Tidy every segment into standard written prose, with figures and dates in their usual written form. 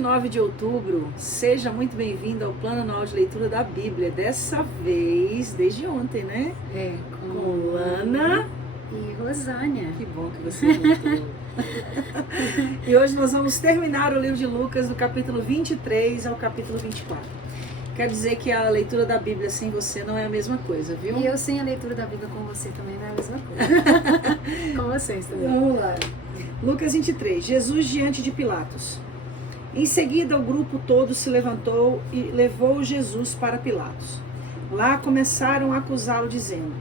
29 de outubro, seja muito bem-vindo ao Plano Anual de Leitura da Bíblia. Dessa vez, desde ontem, né? Com Lana e Rosânia. Que bom que você voltou. E hoje nós vamos terminar o livro de Lucas, do capítulo 23 ao capítulo 24. Quer dizer que a leitura da Bíblia sem você não é a mesma coisa, viu? E eu sem a leitura da Bíblia com você também não é a mesma coisa. Com vocês também. Vamos lá. Lucas 23, Jesus diante de Pilatos. Em seguida, o grupo todo se levantou e levou Jesus para Pilatos. Lá começaram a acusá-lo, dizendo: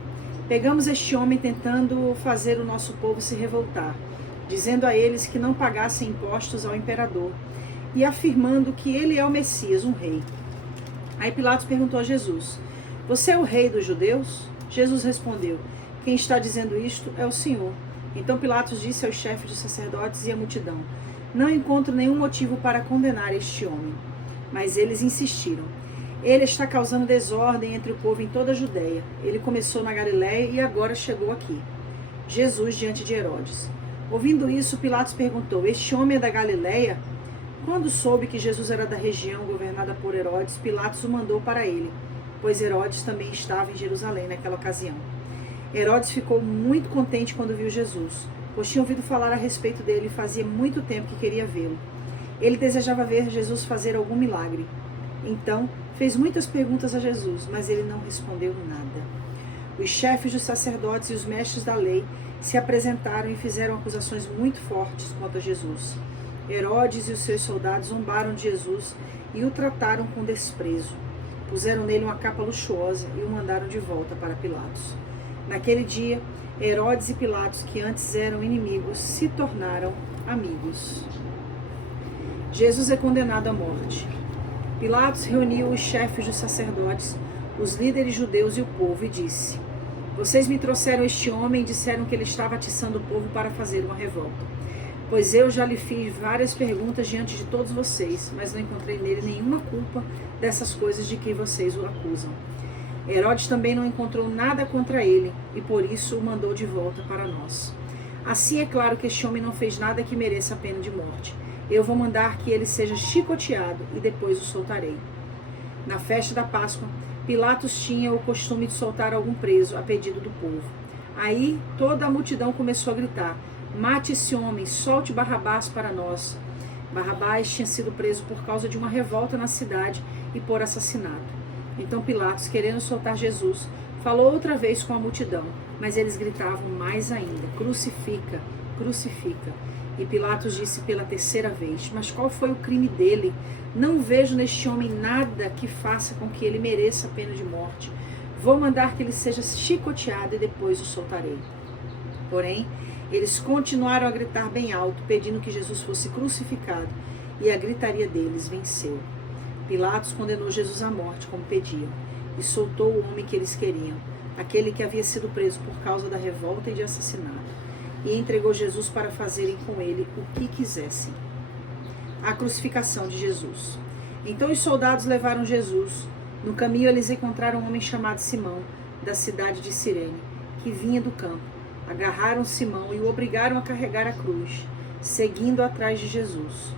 pegamos este homem tentando fazer o nosso povo se revoltar, dizendo a eles que não pagassem impostos ao imperador e afirmando que ele é o Messias, um rei. Aí Pilatos perguntou a Jesus: você é o rei dos judeus? Jesus respondeu: quem está dizendo isto é o Senhor. Então Pilatos disse aos chefes dos sacerdotes e à multidão: não encontro nenhum motivo para condenar este homem. Mas eles insistiram: ele está causando desordem entre o povo em toda a Judeia. Ele começou na Galiléia e agora chegou aqui. Jesus diante de Herodes. Ouvindo isso, Pilatos perguntou: este homem é da Galiléia? Quando soube que Jesus era da região governada por Herodes, Pilatos o mandou para ele, pois Herodes também estava em Jerusalém naquela ocasião. Herodes ficou muito contente quando viu Jesus, pois tinha ouvido falar a respeito dele e fazia muito tempo que queria vê-lo. Ele desejava ver Jesus fazer algum milagre. Então, fez muitas perguntas a Jesus, mas ele não respondeu nada. Os chefes dos sacerdotes e os mestres da lei se apresentaram e fizeram acusações muito fortes contra Jesus. Herodes e os seus soldados zombaram de Jesus e o trataram com desprezo. Puseram nele uma capa luxuosa e o mandaram de volta para Pilatos. Naquele dia, Herodes e Pilatos, que antes eram inimigos, se tornaram amigos. Jesus é condenado à morte. Pilatos reuniu os chefes dos sacerdotes, os líderes judeus e o povo e disse: vocês me trouxeram este homem e disseram que ele estava atiçando o povo para fazer uma revolta. Pois eu já lhe fiz várias perguntas diante de todos vocês, mas não encontrei nele nenhuma culpa dessas coisas de que vocês o acusam. Herodes também não encontrou nada contra ele, e por isso o mandou de volta para nós. Assim é claro que este homem não fez nada que mereça a pena de morte. Eu vou mandar que ele seja chicoteado, e depois o soltarei. Na festa da Páscoa, Pilatos tinha o costume de soltar algum preso a pedido do povo. Aí toda a multidão começou a gritar: mate esse homem, solte Barrabás para nós. Barrabás tinha sido preso por causa de uma revolta na cidade e por assassinato. Então Pilatos, querendo soltar Jesus, falou outra vez com a multidão, mas eles gritavam mais ainda: crucifica, crucifica. E Pilatos disse pela terceira vez: mas qual foi o crime dele? Não vejo neste homem nada que faça com que ele mereça a pena de morte. Vou mandar que ele seja chicoteado e depois o soltarei. Porém, eles continuaram a gritar bem alto, pedindo que Jesus fosse crucificado, e a gritaria deles venceu. Pilatos condenou Jesus à morte, como pediam, e soltou o homem que eles queriam, aquele que havia sido preso por causa da revolta e de assassinato, e entregou Jesus para fazerem com ele o que quisessem. A crucificação de Jesus. Então os soldados levaram Jesus. No caminho eles encontraram um homem chamado Simão, da cidade de Cirene, que vinha do campo. Agarraram Simão e o obrigaram a carregar a cruz, seguindo atrás de Jesus.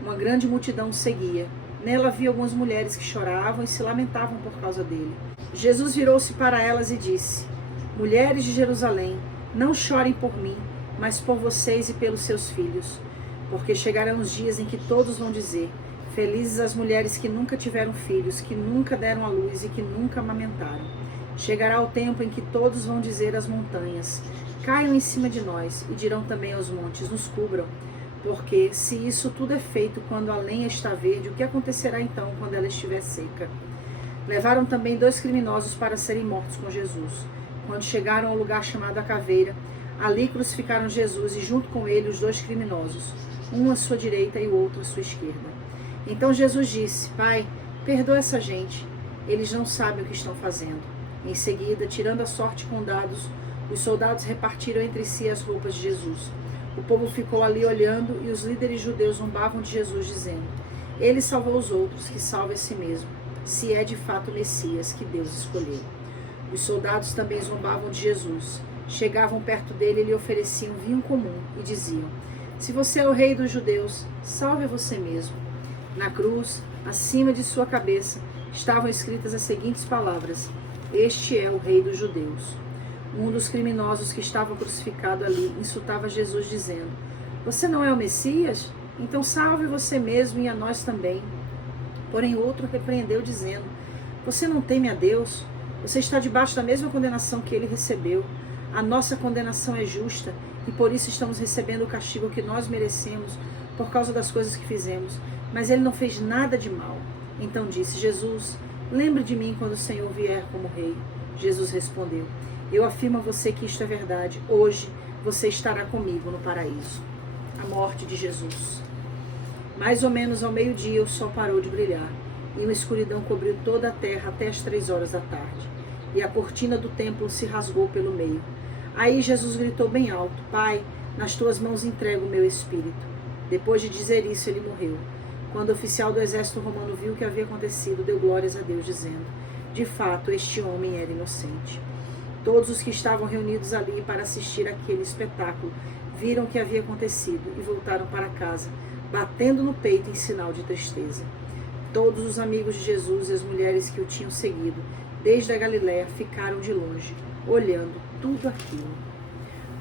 Uma grande multidão o seguia. Nela havia algumas mulheres que choravam e se lamentavam por causa dele. Jesus virou-se para elas e disse: mulheres de Jerusalém, não chorem por mim, mas por vocês e pelos seus filhos. Porque chegarão os dias em que todos vão dizer: felizes as mulheres que nunca tiveram filhos, que nunca deram à luz e que nunca amamentaram. Chegará o tempo em que todos vão dizer às montanhas: caiam em cima de nós, e dirão também aos montes: nos cubram. Porque se isso tudo é feito quando a lenha está verde, o que acontecerá então quando ela estiver seca? Levaram também 2 criminosos para serem mortos com Jesus. Quando chegaram ao lugar chamado a Caveira, ali crucificaram Jesus e junto com ele os 2 criminosos, um à sua direita e o outro à sua esquerda. Então Jesus disse: Pai, perdoa essa gente, eles não sabem o que estão fazendo. Em seguida, tirando a sorte com dados, os soldados repartiram entre si as roupas de Jesus. O povo ficou ali olhando e os líderes judeus zombavam de Jesus, dizendo: ele salvou os outros, que salve a si mesmo, se é de fato o Messias que Deus escolheu. Os soldados também zombavam de Jesus. Chegavam perto dele e lhe ofereciam vinho comum e diziam: se você é o rei dos judeus, salve a você mesmo. Na cruz, acima de sua cabeça, estavam escritas as seguintes palavras: Este é o Rei dos Judeus. Um dos criminosos que estava crucificado ali insultava Jesus, dizendo: Você não é o Messias? Então salve você mesmo e a nós também. Porém outro repreendeu, dizendo: Você não teme a Deus? Você está debaixo da mesma condenação que ele recebeu. A nossa condenação é justa e por isso estamos recebendo o castigo que nós merecemos por causa das coisas que fizemos. Mas ele não fez nada de mal. Então disse: Jesus, lembre de mim quando o Senhor vier como rei. Jesus respondeu: Eu afirmo a você que isto é verdade. Hoje você estará comigo no paraíso. A morte de Jesus. Mais ou menos ao meio-dia o sol parou de brilhar e uma escuridão cobriu toda a terra até as 3 horas da tarde. E a cortina do templo se rasgou pelo meio. Aí Jesus gritou bem alto: Pai, nas tuas mãos entrego o meu espírito. Depois de dizer isso, ele morreu. Quando o oficial do exército romano viu o que havia acontecido, deu glórias a Deus, dizendo: De fato, este homem era inocente. Todos os que estavam reunidos ali para assistir àquele espetáculo viram o que havia acontecido e voltaram para casa, batendo no peito em sinal de tristeza. Todos os amigos de Jesus e as mulheres que o tinham seguido desde a Galiléia ficaram de longe, olhando tudo aquilo.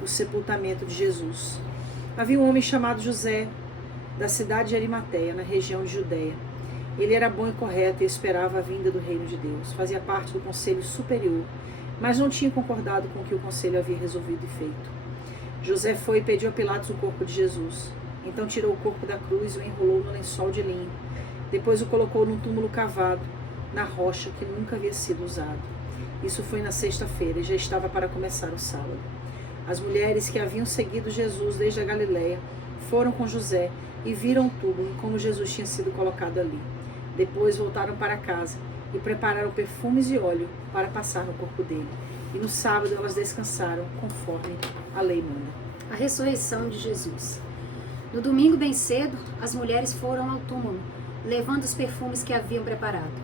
O sepultamento de Jesus. Havia um homem chamado José, da cidade de Arimateia, na região de Judeia. Ele era bom e correto e esperava a vinda do reino de Deus. Fazia parte do conselho superior, mas não tinha concordado com o que o conselho havia resolvido e feito. José foi e pediu a Pilatos o corpo de Jesus. Então tirou o corpo da cruz e o enrolou no lençol de linho. Depois o colocou num túmulo cavado na rocha que nunca havia sido usado. Isso foi na sexta-feira e já estava para começar o sábado. As mulheres que haviam seguido Jesus desde a Galiléia foram com José e viram o túmulo e como Jesus tinha sido colocado ali. Depois voltaram para casa e prepararam perfumes e óleo para passar no corpo dele. E no sábado elas descansaram, conforme a lei manda. A ressurreição de Jesus. No domingo bem cedo, as mulheres foram ao túmulo, levando os perfumes que haviam preparado.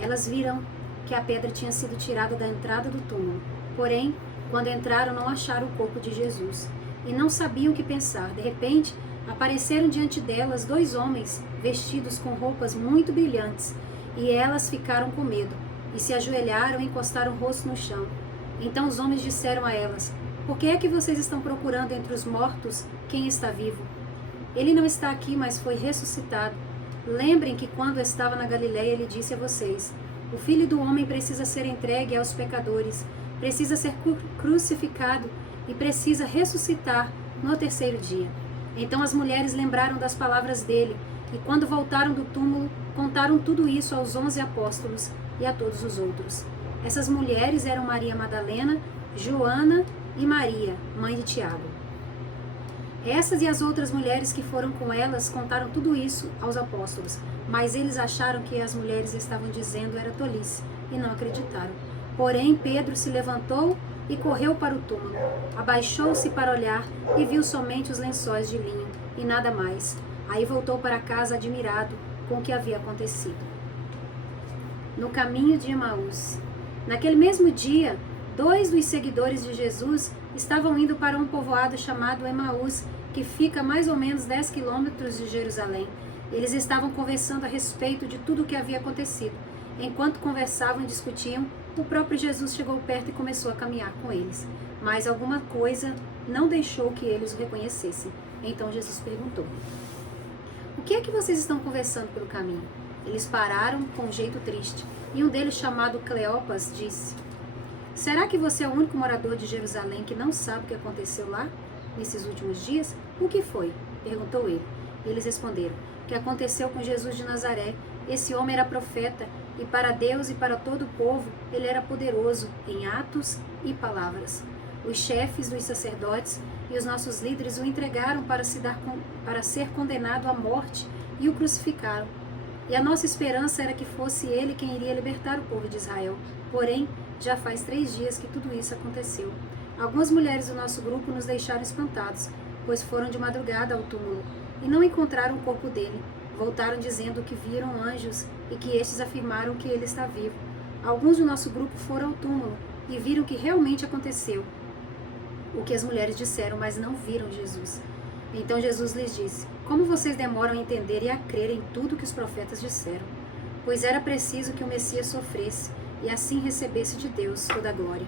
Elas viram que a pedra tinha sido tirada da entrada do túmulo. Porém, quando entraram, não acharam o corpo de Jesus e não sabiam o que pensar. De repente, apareceram diante delas 2 homens vestidos com roupas muito brilhantes, e elas ficaram com medo e se ajoelharam e encostaram o rosto no chão. Então os homens disseram a elas: Por que é que vocês estão procurando entre os mortos quem está vivo? Ele não está aqui, mas foi ressuscitado. Lembrem que quando estava na Galiléia ele disse a vocês: O Filho do Homem precisa ser entregue aos pecadores, precisa ser crucificado e precisa ressuscitar no 3º dia. Então as mulheres lembraram das palavras dele e quando voltaram do túmulo, contaram tudo isso aos 11 apóstolos e a todos os outros. Essas mulheres eram Maria Madalena, Joana e Maria, mãe de Tiago. Essas e as outras mulheres que foram com elas contaram tudo isso aos apóstolos, mas eles acharam que as mulheres estavam dizendo era tolice e não acreditaram. Porém, Pedro se levantou e correu para o túmulo. Abaixou-se para olhar e viu somente os lençóis de linho e nada mais. Aí voltou para casa admirado com o que havia acontecido. No caminho de Emaús. Naquele mesmo dia, 2 dos seguidores de Jesus estavam indo para um povoado chamado Emaús, que fica a mais ou menos 10 quilômetros de Jerusalém. Eles estavam conversando a respeito de tudo o que havia acontecido. Enquanto conversavam e discutiam, o próprio Jesus chegou perto e começou a caminhar com eles. Mas alguma coisa não deixou que eles o reconhecessem. Então Jesus perguntou: O que é que vocês estão conversando pelo caminho? Eles pararam com um jeito triste. E um deles, chamado Cleopas, disse: Será que você é o único morador de Jerusalém que não sabe o que aconteceu lá, nesses últimos dias? O que foi? Perguntou ele. E eles responderam: O que aconteceu com Jesus de Nazaré? Esse homem era profeta, e para Deus e para todo o povo, ele era poderoso em atos e palavras. Os chefes dos sacerdotes e os nossos líderes o entregaram para ser condenado à morte e o crucificaram. E a nossa esperança era que fosse ele quem iria libertar o povo de Israel. Porém, já faz 3 dias que tudo isso aconteceu. Algumas mulheres do nosso grupo nos deixaram espantados, pois foram de madrugada ao túmulo e não encontraram o corpo dele. Voltaram dizendo que viram anjos e que estes afirmaram que ele está vivo. Alguns do nosso grupo foram ao túmulo e viram que realmente aconteceu o que as mulheres disseram, mas não viram Jesus. Então Jesus lhes disse: como vocês demoram a entender e a crer em tudo que os profetas disseram? Pois era preciso que o Messias sofresse e assim recebesse de Deus toda a glória.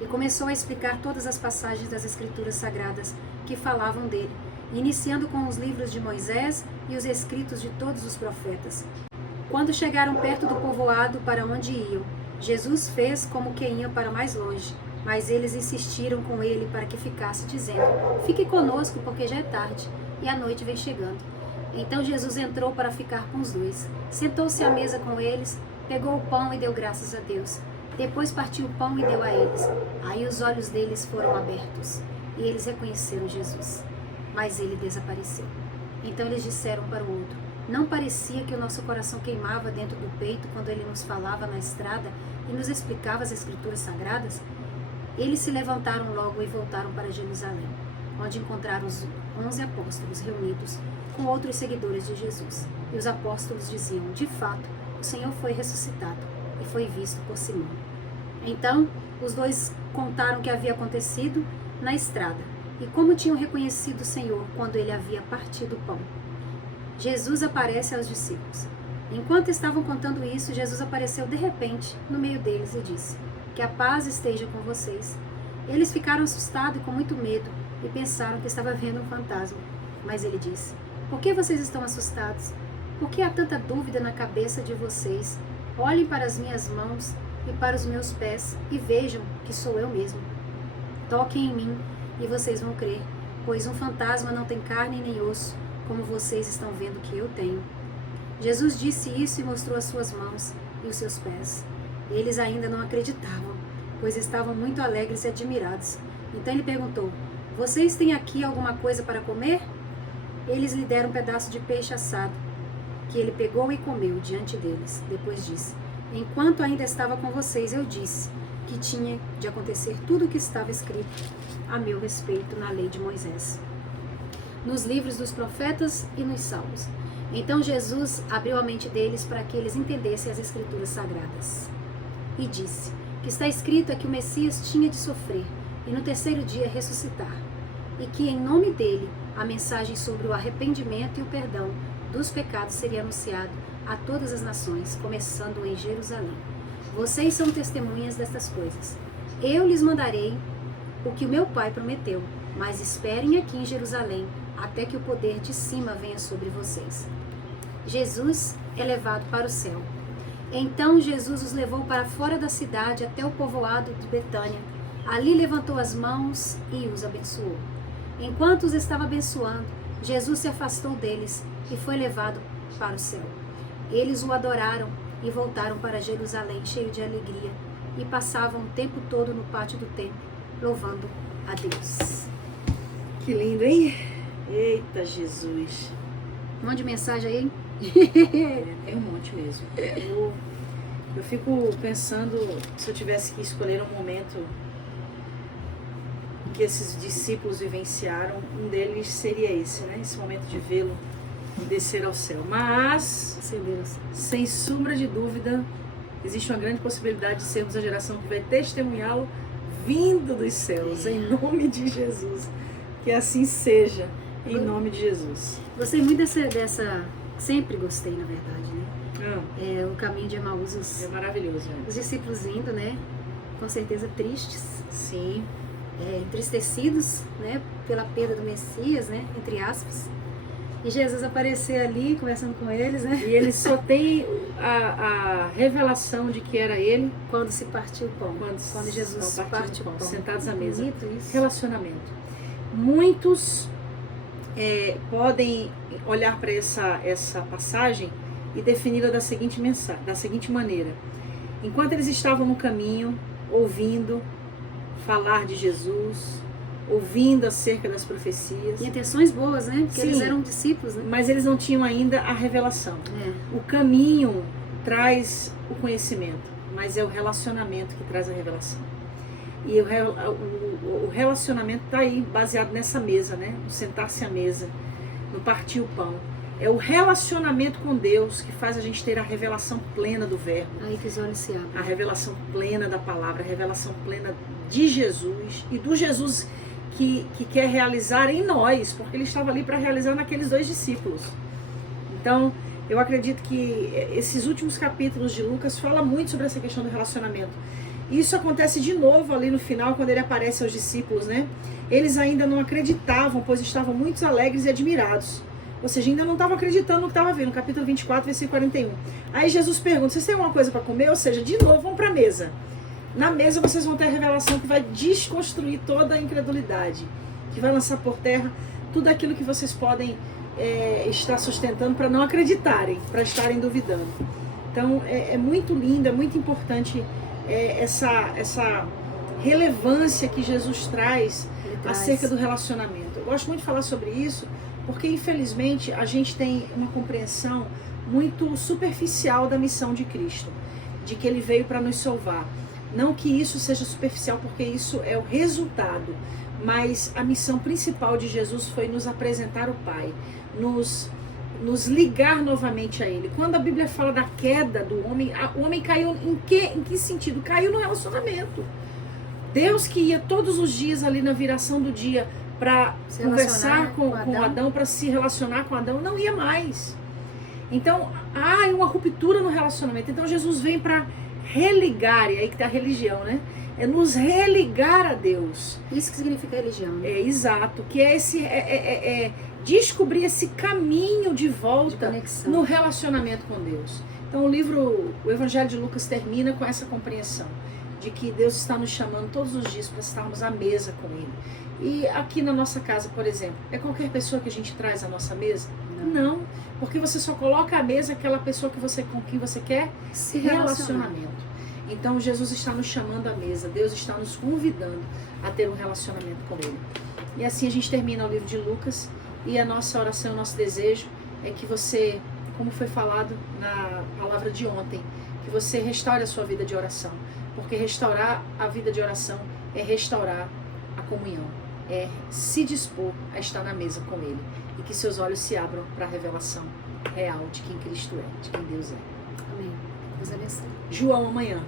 E começou a explicar todas as passagens das Escrituras Sagradas que falavam dele, iniciando com os livros de Moisés e os escritos de todos os profetas. Quando chegaram perto do povoado para onde iam, Jesus fez como que iam para mais longe, mas eles insistiram com ele para que ficasse, dizendo: fique conosco, porque já é tarde, e a noite vem chegando. Então Jesus entrou para ficar com os dois. Sentou-se à mesa com eles, pegou o pão e deu graças a Deus. Depois partiu o pão e deu a eles. Aí os olhos deles foram abertos, e eles reconheceram Jesus. Mas ele desapareceu. Então eles disseram para o outro: não parecia que o nosso coração queimava dentro do peito quando ele nos falava na estrada e nos explicava as Escrituras Sagradas? Eles se levantaram logo e voltaram para Jerusalém, onde encontraram os 11 apóstolos reunidos com outros seguidores de Jesus. E os apóstolos diziam: de fato, o Senhor foi ressuscitado e foi visto por Simão. Então, os dois contaram o que havia acontecido na estrada e como tinham reconhecido o Senhor quando ele havia partido o pão. Jesus aparece aos discípulos. Enquanto estavam contando isso, Jesus apareceu de repente no meio deles e disse: que a paz esteja com vocês. Eles ficaram assustados e com muito medo e pensaram que estava vendo um fantasma. Mas ele disse: por que vocês estão assustados? Por que há tanta dúvida na cabeça de vocês? Olhem para as minhas mãos e para os meus pés e vejam que sou eu mesmo. Toquem em mim e vocês vão crer, pois um fantasma não tem carne nem osso, como vocês estão vendo que eu tenho. Jesus disse isso e mostrou as suas mãos e os seus pés. Eles ainda não acreditavam, pois estavam muito alegres e admirados. Então ele perguntou: vocês têm aqui alguma coisa para comer? Eles lhe deram um pedaço de peixe assado, que ele pegou e comeu diante deles. Depois disse: enquanto ainda estava com vocês, eu disse que tinha de acontecer tudo o que estava escrito a meu respeito na lei de Moisés, nos livros dos profetas e nos salmos. Então Jesus abriu a mente deles para que eles entendessem as Escrituras Sagradas. E disse que está escrito é que o Messias tinha de sofrer e no terceiro dia ressuscitar, e que em nome dele a mensagem sobre o arrependimento e o perdão dos pecados seria anunciado a todas as nações, começando em Jerusalém. Vocês são testemunhas destas coisas. Eu lhes mandarei o que o meu Pai prometeu, mas esperem aqui em Jerusalém até que o poder de cima venha sobre vocês. Jesus é levado para o céu. Então Jesus os levou para fora da cidade até o povoado de Betânia. Ali levantou as mãos e os abençoou. Enquanto os estava abençoando, Jesus se afastou deles e foi levado para o céu. Eles o adoraram e voltaram para Jerusalém cheio de alegria e passavam o tempo todo no pátio do templo, louvando a Deus. Que lindo, hein? Eita, Jesus. Um monte de mensagem aí, hein? Tem um monte mesmo. Eu fico pensando, se eu tivesse que escolher um momento que esses discípulos vivenciaram, um deles seria esse, né? Esse momento de vê-lo descer ao céu. Mas, sem sombra de dúvida, existe uma grande possibilidade de sermos a geração que vai testemunhá-lo vindo dos céus, em nome de Jesus. Que assim seja, em nome de Jesus. Gostei muito dessa... Sempre gostei, na verdade, né? O caminho de Emaús. É maravilhoso, né? Os discípulos indo, né? Com certeza tristes. Sim. Entristecidos, né? Pela perda do Messias, né? Entre aspas. E Jesus aparecer ali, conversando com eles, né? E eles só têm a revelação de que era ele quando se partiu o pão. Quando Jesus partiu o pão. Sentados à mesa. Isso. Relacionamento. Muitos podem olhar para essa passagem e defini-la da seguinte maneira: enquanto eles estavam no caminho, ouvindo falar de Jesus, ouvindo acerca das profecias. E intenções boas, né? Porque eles eram discípulos, né? Mas eles não tinham ainda a revelação. O caminho traz o conhecimento, mas é o relacionamento que traz a revelação. E o relacionamento está aí baseado nessa mesa, né? No sentar-se à mesa, no partir o pão. É o relacionamento com Deus que faz a gente ter a revelação plena do verbo. Aí que os olhos se abrem. A revelação plena da palavra, a revelação plena de Jesus e do Jesus que quer realizar em nós, porque ele estava ali para realizar naqueles 2 discípulos. Então, eu acredito que esses últimos capítulos de Lucas falam muito sobre essa questão do relacionamento. Isso acontece de novo ali no final, quando ele aparece aos discípulos, né? Eles ainda não acreditavam, pois estavam muito alegres e admirados. Ou seja, ainda não estavam acreditando no que estava vendo. Capítulo 24, versículo 41. Aí Jesus pergunta, vocês têm alguma coisa para comer? Ou seja, de novo, vão para a mesa. Na mesa vocês vão ter a revelação que vai desconstruir toda a incredulidade, que vai lançar por terra tudo aquilo que vocês podem estar sustentando para não acreditarem, para estarem duvidando. Então é muito lindo, é muito importante essa relevância que Jesus traz acerca do relacionamento. Eu gosto muito de falar sobre isso, porque infelizmente a gente tem uma compreensão muito superficial da missão de Cristo, de que ele veio para nos salvar. Não que isso seja superficial, porque isso é o resultado, mas a missão principal de Jesus foi nos apresentar o Pai, nos ligar novamente a Ele. Quando a Bíblia fala da queda do homem, o homem caiu em que sentido? Caiu no relacionamento. Deus que ia todos os dias ali na viração do dia para conversar com Adão, para se relacionar com Adão, não ia mais. Então, há uma ruptura no relacionamento. Então Jesus vem para religar, e aí que está a religião, né? É nos religar a Deus. Isso que significa religião. É, exato. Que é descobrir esse caminho de volta no relacionamento com Deus. Então o Evangelho de Lucas termina com essa compreensão de que Deus está nos chamando todos os dias para estarmos à mesa com Ele. E aqui na nossa casa, por exemplo, é qualquer pessoa que a gente traz à nossa mesa? Não, porque você só coloca à mesa aquela pessoa com quem você quer se relacionamento. Então Jesus está nos chamando à mesa, Deus está nos convidando a ter um relacionamento com Ele. E assim a gente termina o livro de Lucas, e a nossa oração, o nosso desejo é que você, como foi falado na palavra de ontem, que você restaure a sua vida de oração, porque restaurar a vida de oração é restaurar a comunhão, é se dispor a estar na mesa com Ele, e que seus olhos se abram para a revelação real de quem Cristo é, de quem Deus é. Amém. Deus abençoe. João amanhã.